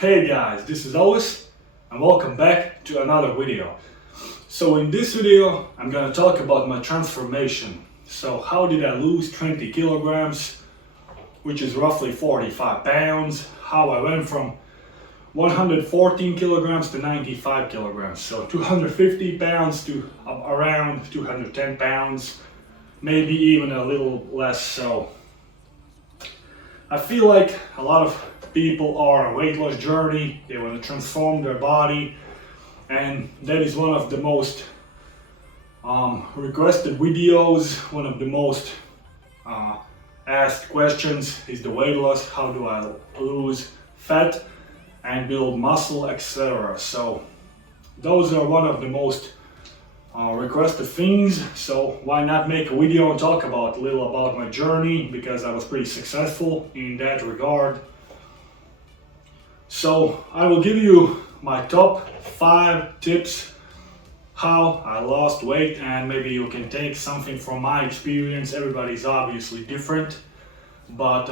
Hey guys, this is Elvis and welcome back to another video. So in this video I'm gonna talk about my transformation. So how did I lose 20 kilograms, which is roughly 45 pounds, how I went from 114 kilograms to 95 kilograms, so 250 pounds to around 210 pounds, maybe even a little less. So I feel like a lot of people are on a weight loss journey. They want to transform their body, and that is one of the most requested videos. One of the most asked questions is the weight loss. How do I lose fat and build muscle, etc. So those are one of the most requested things. So why not make a video and talk about a little about my journey, because I was pretty successful in that regard. So I will give you my top 5 tips how I lost weight, and maybe you can take something from my experience. Everybody's obviously different, but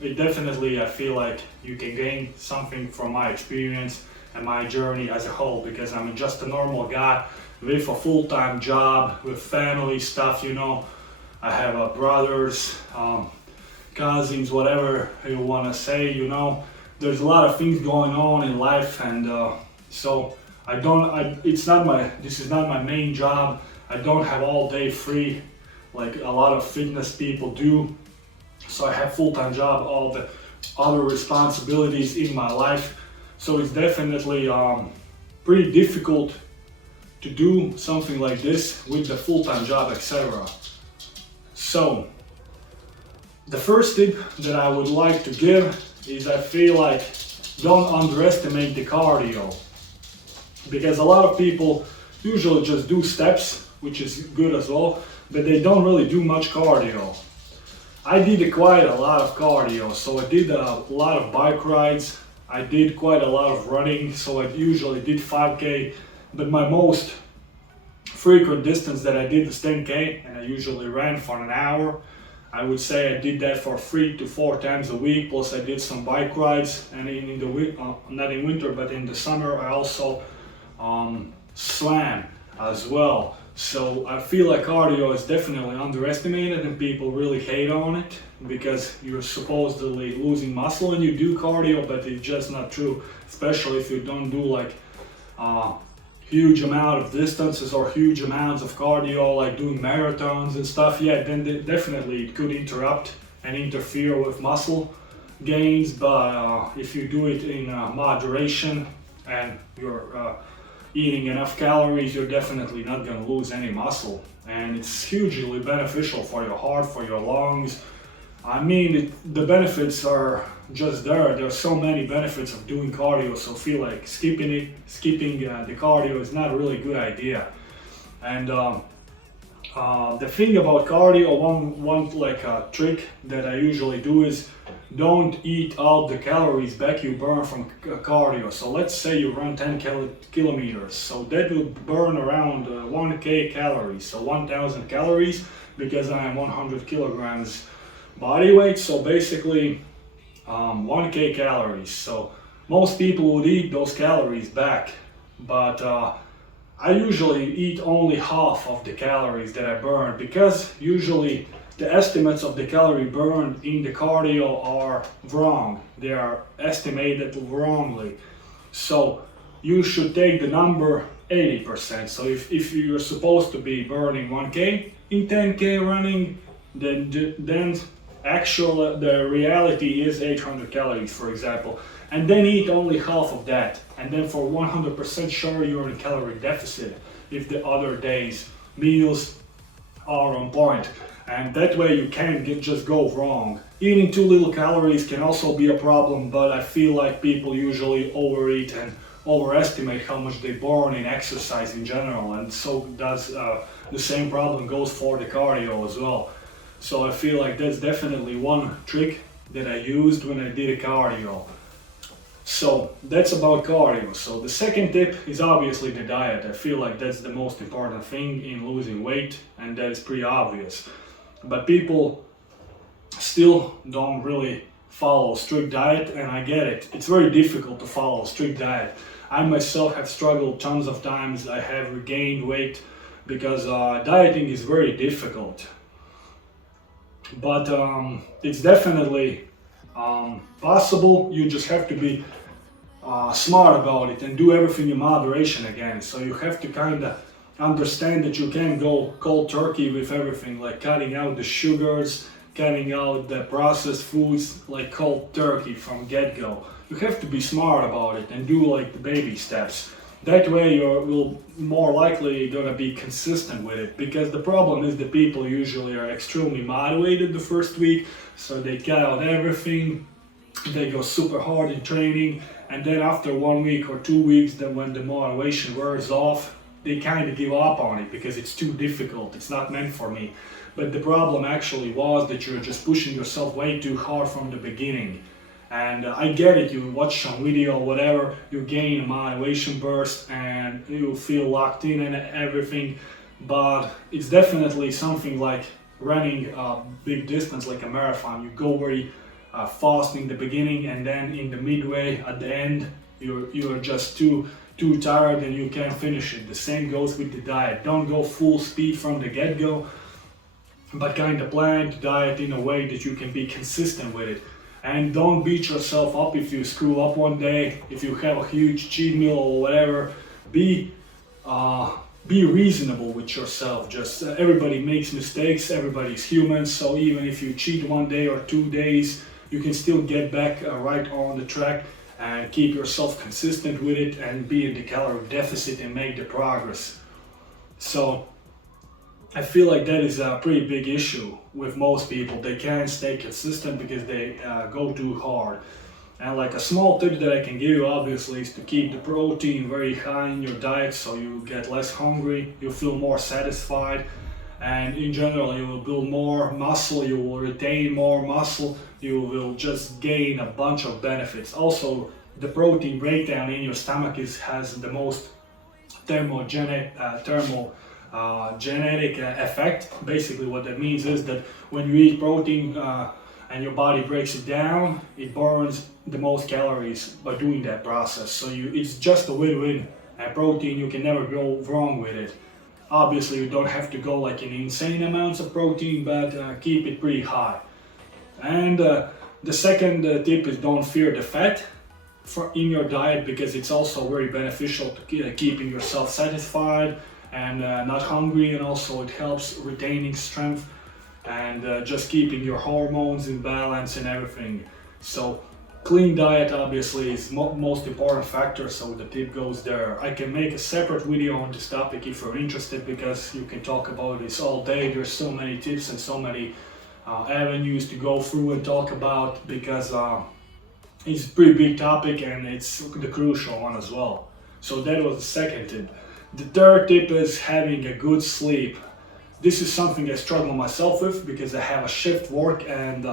it definitely, I feel like you can gain something from my experience and my journey as a whole, because I'm just a normal guy with a full-time job, with family stuff, you know. I have brothers, cousins, whatever you want to say, you know. There's a lot of things going on in life, and so this is not my main job. I don't have all day free like a lot of fitness people do. So I have full-time job, all the other responsibilities in my life. So it's definitely pretty difficult to do something like this with the full-time job, etc. So the first tip that I would like to give is, I feel like, don't underestimate the cardio, because a lot of people usually just do steps, which is good as well, but they don't really do much cardio. I did quite a lot of cardio, so I did a lot of bike rides, I did quite a lot of running, so I usually did 5K, but my most frequent distance that I did is 10K, and I usually ran for an hour. I would say I did that for 3 to 4 times a week, plus I did some bike rides, and in the not in winter, but in the summer I also swam as well. So I feel like cardio is definitely underestimated, and people really hate on it, because you're supposedly losing muscle and you do cardio, but it's just not true, especially if you don't do like huge amount of distances or huge amounts of cardio, like doing marathons and stuff. Yeah, then definitely it could interrupt and interfere with muscle gains, but if you do it in moderation and you're eating enough calories, you're definitely not going to lose any muscle, and it's hugely beneficial for your heart, for your lungs. I mean, the benefits are just there. There's so many benefits of doing cardio, so I feel like skipping the cardio is not a really good idea. And the thing about cardio, one like trick that I usually do is don't eat all the calories back you burn from cardio. So let's say you run 10 kilometers, so that will burn around 1k calories, so 1000 calories, because I am 100 kilograms body weight, so basically 1k calories. So most people would eat those calories back, but I usually eat only half of the calories that I burn, because usually the estimates of the calorie burned in the cardio are wrong. They are estimated wrongly. So you should take the number 80%. So if you're supposed to be burning 1k in 10k running, then actual the reality is 800 calories, for example, and then eat only half of that, and then for 100% sure you're in calorie deficit if the other days meals are on point, and that way you can't just go wrong. Eating too little calories can also be a problem, but I feel like people usually overeat and overestimate how much they burn in exercise in general, and so does the same problem goes for the cardio as well. So I feel like that's definitely one trick that I used when I did a cardio. So that's about cardio. So the second tip is obviously the diet. I feel like that's the most important thing in losing weight, and that's pretty obvious. But people still don't really follow a strict diet, and I get it. It's very difficult to follow a strict diet. I myself have struggled tons of times. I have regained weight because dieting is very difficult. But it's definitely possible. You just have to be smart about it and do everything in moderation again. So you have to kind of understand that you can't go cold turkey with everything, like cutting out the sugars, cutting out the processed foods, like cold turkey from get-go. You have to be smart about it and do like the baby steps. That way you're more likely gonna be consistent with it, because the problem is that people usually are extremely motivated the first week, so they cut out everything, they go super hard in training, and then after 1 week or 2 weeks, then when the motivation wears off, they kind of give up on it because it's too difficult, it's not meant for me. But the problem actually was that you're just pushing yourself way too hard from the beginning. And I get it, you watch some video or whatever, you gain a motivation burst and you feel locked in and everything, but it's definitely something like running a big distance like a marathon. You go very fast in the beginning, and then in the midway at the end you're just too tired and you can't finish it. The same goes with the diet. Don't go full speed from the get-go, but kind of plan the diet in a way that you can be consistent with it. And don't beat yourself up if you screw up one day, if you have a huge cheat meal or whatever. Be reasonable with yourself. Just everybody makes mistakes, everybody's human, so even if you cheat 1 day or 2 days, you can still get back right on the track and keep yourself consistent with it and be in the calorie deficit and make the progress. So I feel like that is a pretty big issue with most people. They can't stay consistent because they go too hard. And like a small tip that I can give you obviously is to keep the protein very high in your diet, so you get less hungry, you feel more satisfied, and in general you will build more muscle, you will retain more muscle, you will just gain a bunch of benefits. Also, the protein breakdown in your stomach has the most thermogenic genetic effect. Basically what that means is that when you eat protein and your body breaks it down, it burns the most calories by doing that process. So it's just a win-win. And protein, you can never go wrong with it. Obviously you don't have to go like in insane amounts of protein, but keep it pretty high. And the second tip is don't fear the fat in your diet, because it's also very beneficial to keeping yourself satisfied and not hungry, and also it helps retaining strength and just keeping your hormones in balance and everything. So clean diet obviously is most important factor, so the tip goes there. I can make a separate video on this topic if you're interested, because you can talk about this all day. There's so many tips and so many avenues to go through and talk about, because it's a pretty big topic and it's the crucial one as well. So that was the second tip. The third tip is having a good sleep. This is something I struggle myself with because I have a shift work, and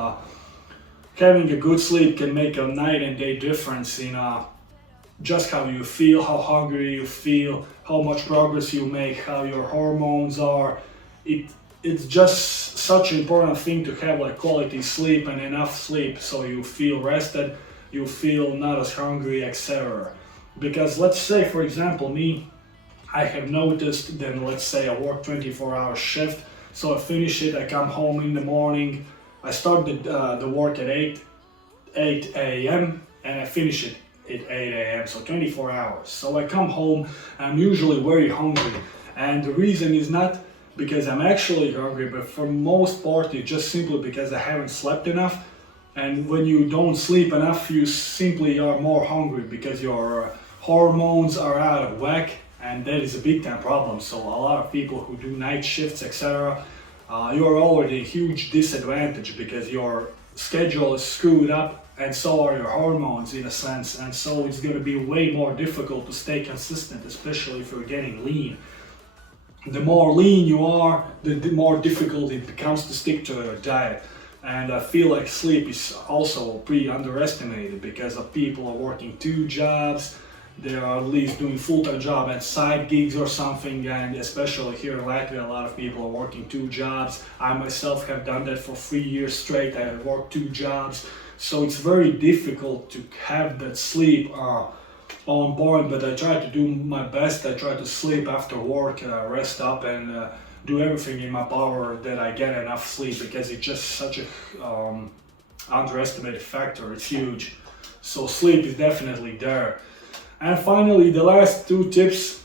having a good sleep can make a night and day difference in just how you feel, how hungry you feel, how much progress you make, how your hormones are. It's just such an important thing to have like quality sleep and enough sleep so you feel rested, you feel not as hungry, etc. Because let's say, for example, I have noticed that, let's say I work 24-hour shift, so I finish it, I come home in the morning, I start the work at 8 a.m. and I finish it at 8 a.m. so 24 hours. So I come home, I'm usually very hungry, and the reason is not because I'm actually hungry, but for most part it's just simply because I haven't slept enough. And when you don't sleep enough, you simply are more hungry because your hormones are out of whack, and that is a big time problem. So a lot of people who do night shifts, etc., you are already a huge disadvantage because your schedule is screwed up, and so are your hormones in a sense, and so it's going to be way more difficult to stay consistent, especially if you're getting lean. The more lean you are, the more difficult it becomes to stick to your diet. And I feel like sleep is also pretty underestimated because of people are working 2 jobs, they are at least doing full-time job and side gigs or something, and especially here in Latvia a lot of people are working 2 jobs. I myself have done that for 3 years straight. I worked 2 jobs So it's very difficult to have that sleep on point, but I try to do my best. I try to sleep after work, rest up, and do everything in my power that I get enough sleep, because it's just such a underestimated factor. It's huge. So sleep is definitely there. And finally, the last two tips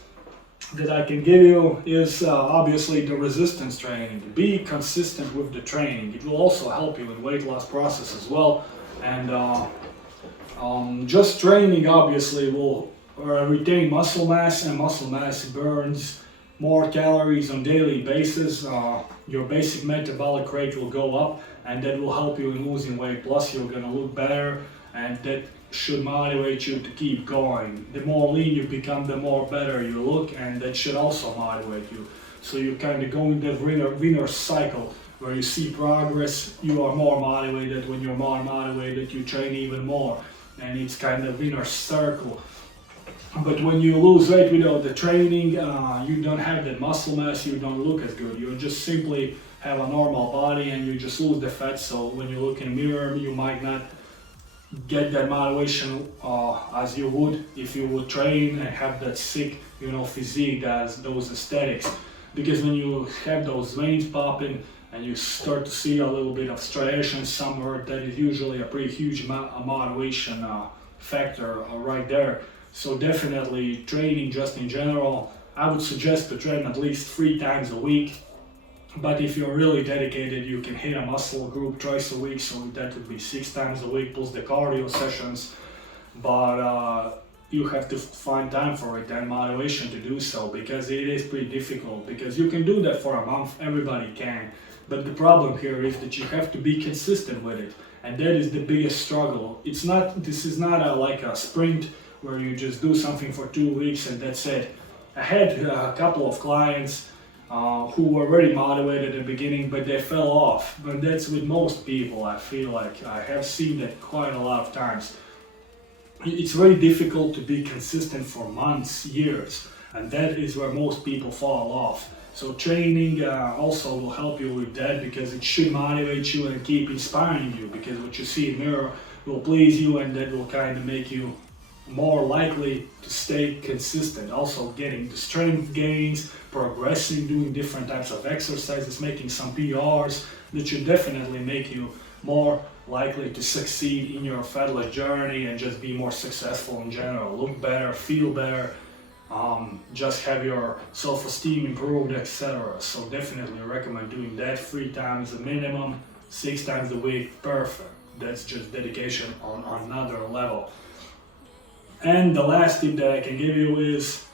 that I can give you is obviously the resistance training. Be consistent with the training. It will also help you in weight loss process as well. And just training obviously will retain muscle mass, and muscle mass burns more calories on daily basis. Your basic metabolic rate will go up, and that will help you in losing weight. Plus you're gonna look better, and that should motivate you to keep going. The more lean you become, the more better you look, and that should also motivate you. So you kind of go in that winner cycle where you see progress, you are more motivated. When you're more motivated, you train even more, and it's kind of winner circle. But when you lose weight without the training, you don't have that muscle mass, you don't look as good. You just simply have a normal body and you just lose the fat. So when you look in the mirror, you might not get that motivation as you would if you would train and have that sick, physique, as those aesthetics. Because when you have those veins popping and you start to see a little bit of striation somewhere, that is usually a pretty huge motivation factor right there. So definitely training just in general, I would suggest to train at least 3 times a week. But if you're really dedicated, you can hit a muscle group twice a week, so that would be 6 times a week plus the cardio sessions. But you have to find time for it and motivation to do so, because it is pretty difficult. Because you can do that for a month, everybody can. But the problem here is that you have to be consistent with it, and that is the biggest struggle. This is not like a sprint where you just do something for 2 weeks and that's it. I had a couple of clients who were very motivated at the beginning, but they fell off. But that's with most people. I feel like I have seen that quite a lot of times. It's very difficult to be consistent for months, years, and that is where most people fall off. So training also will help you with that, because it should motivate you and keep inspiring you, because what you see in the mirror will please you, and that will kind of make you more likely to stay consistent. Also getting the strength gains, progressing, doing different types of exercises, making some PRs, that should definitely make you more likely to succeed in your fat loss journey and just be more successful in general. Look better, feel better, just have your self-esteem improved, etc. So definitely recommend doing that 3 times a minimum, 6 times a week, perfect. That's just dedication on another level. And the last tip that I can give you is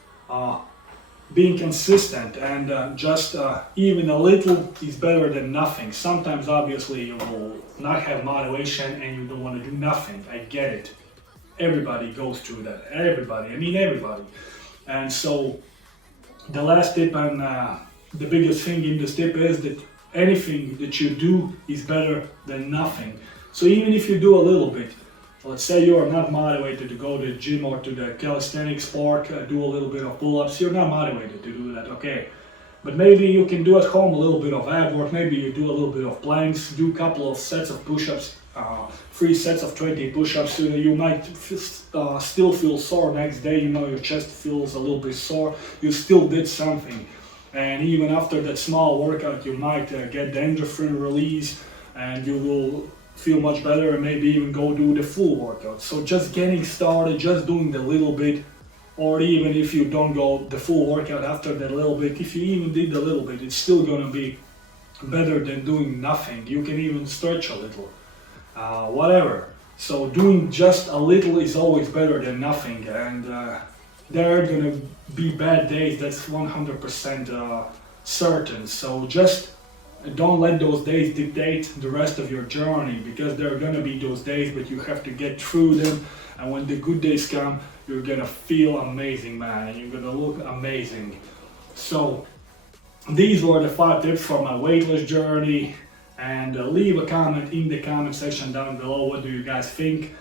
being consistent, and just even a little is better than nothing. Sometimes obviously you will not have motivation and you don't want to do nothing. I get it. Everybody goes through that. Everybody. And so the last tip and the biggest thing in this tip is that anything that you do is better than nothing. So even if you do a little bit, let's say you are not motivated to go to the gym or to the calisthenics park, do a little bit of pull-ups, you're not motivated to do that, okay. But maybe you can do at home a little bit of ab work, maybe you do a little bit of planks, do a couple of sets of push-ups, 3 sets of 20 push-ups. You might still feel sore next day, your chest feels a little bit sore, you still did something. And even after that small workout, you might get the endorphin release, and you will feel much better, and maybe even go do the full workout. So just getting started, just doing the little bit, or even if you don't go the full workout after that little bit, if you even did a little bit, it's still gonna be better than doing nothing. You can even stretch a little, whatever. So doing just a little is always better than nothing, and there are gonna be bad days, that's 100% certain. So just don't let those days dictate the rest of your journey, because there are gonna be those days, but you have to get through them. And when the good days come, you're gonna feel amazing, man, and you're gonna look amazing. So these were the 5 tips for my weight loss journey. And leave a comment in the comment section down below. What do you guys think?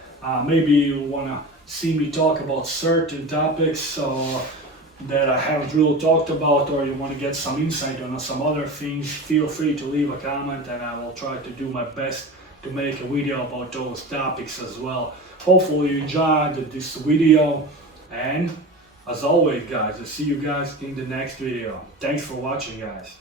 Maybe you wanna see me talk about certain topics that I haven't really talked about, or you want to get some insight on some other things. Feel free to leave a comment, and I will try to do my best to make a video about those topics as well. Hopefully you enjoyed this video, and as always guys, I'll see you guys in the next video. Thanks for watching guys.